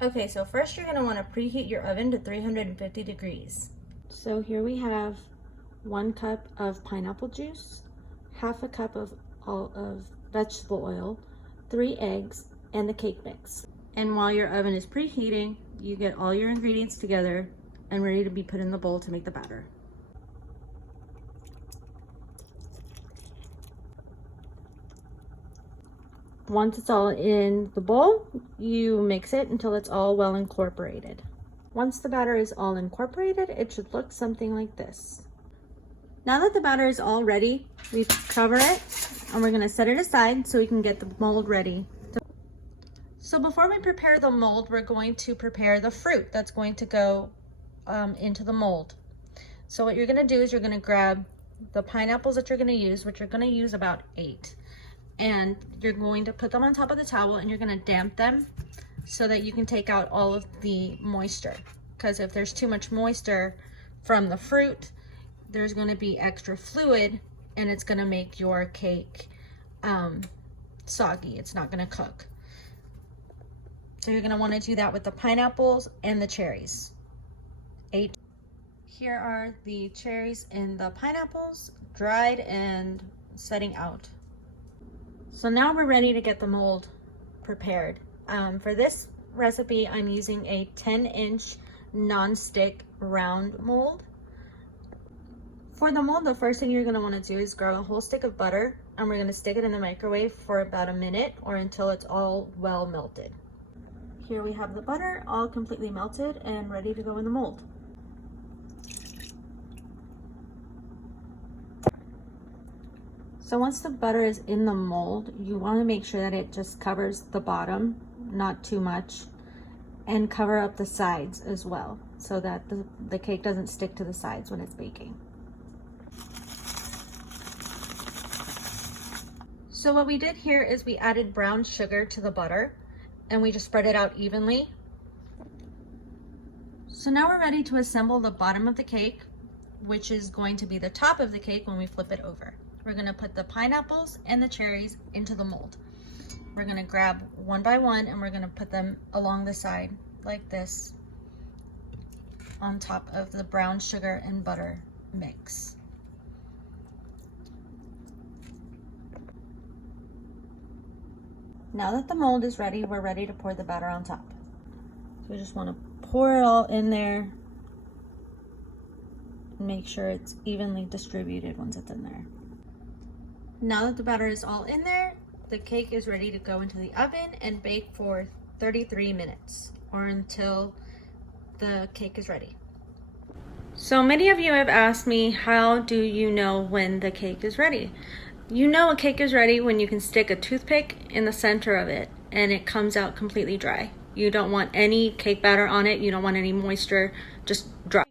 Okay, so first you're gonna wanna preheat your oven to 350 degrees. So here we have 1 cup of pineapple juice, half a cup of vegetable oil, 3 eggs, and the cake mix. And while your oven is preheating, you get all your ingredients together and ready to be put in the bowl to make the batter. Once it's all in the bowl, you mix it until it's all well incorporated. Once the batter is all incorporated, it should look something like this. Now that the batter is all ready, we cover it and we're gonna set it aside so we can get the mold ready. So before we prepare the mold, we're going to prepare the fruit that's going to go into the mold. So what you're gonna do is you're gonna grab the pineapples that you're gonna use, which you're gonna use about 8. And you're going to put them on top of the towel and you're gonna damp them so that you can take out all of the moisture. Because if there's too much moisture from the fruit, there's gonna be extra fluid and it's gonna make your cake soggy. It's not gonna cook. So you're gonna wanna do that with the pineapples and the cherries. 8. Here are the cherries and the pineapples, dried and setting out. So now we're ready to get the mold prepared. For this recipe, I'm using a 10-inch non-stick round mold. For the mold, the first thing you're gonna wanna do is grab a whole stick of butter and we're gonna stick it in the microwave for about a minute or until it's all well melted. Here we have the butter all completely melted and ready to go in the mold. So once the butter is in the mold, you want to make sure that it just covers the bottom, not too much, and cover up the sides as well so that the cake doesn't stick to the sides when it's baking. So what we did here is we added brown sugar to the butter and we just spread it out evenly. So now we're ready to assemble the bottom of the cake, which is going to be the top of the cake when we flip it over. We're gonna put the pineapples and the cherries into the mold. We're gonna grab one by one and we're gonna put them along the side like this on top of the brown sugar and butter mix. Now that the mold is ready, we're ready to pour the batter on top. So we just wanna pour it all in there and make sure it's evenly distributed once it's in there. Now that the batter is all in there, the cake is ready to go into the oven and bake for 33 minutes or until the cake is ready. So many of you have asked me, how do you know when the cake is ready? You know a cake is ready when you can stick a toothpick in the center of it and it comes out completely dry. You don't want any cake batter on it, you don't want any moisture, just dry.